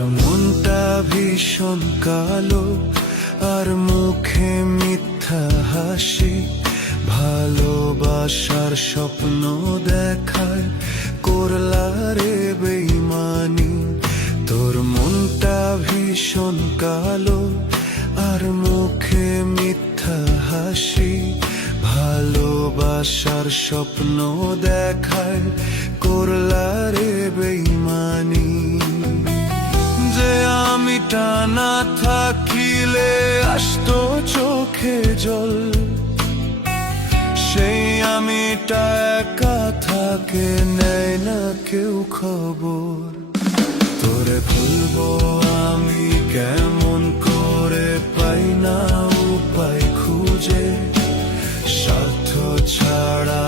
মনটা ভীষণ কালো আর মুখে মিথ্যা হাসি, ভালোবাসার স্বপ্ন দেখায় করলা রে বেইমানি। তোর মনটা ভীষণ কালো আর মুখে মিথ্যা হাসি, ভালোবাসার স্বপ্ন দেখায় করলা রে বেইমানি। যে আমি টানা থাকিলে আসতো চোখে জল, সেই আমিটা একা থাকে, নেয় না কেউ খবর। তোরে ভুলবো আমি কেমন করে, পাই না উপায় খুঁজে, স্বার্থ ছাড়া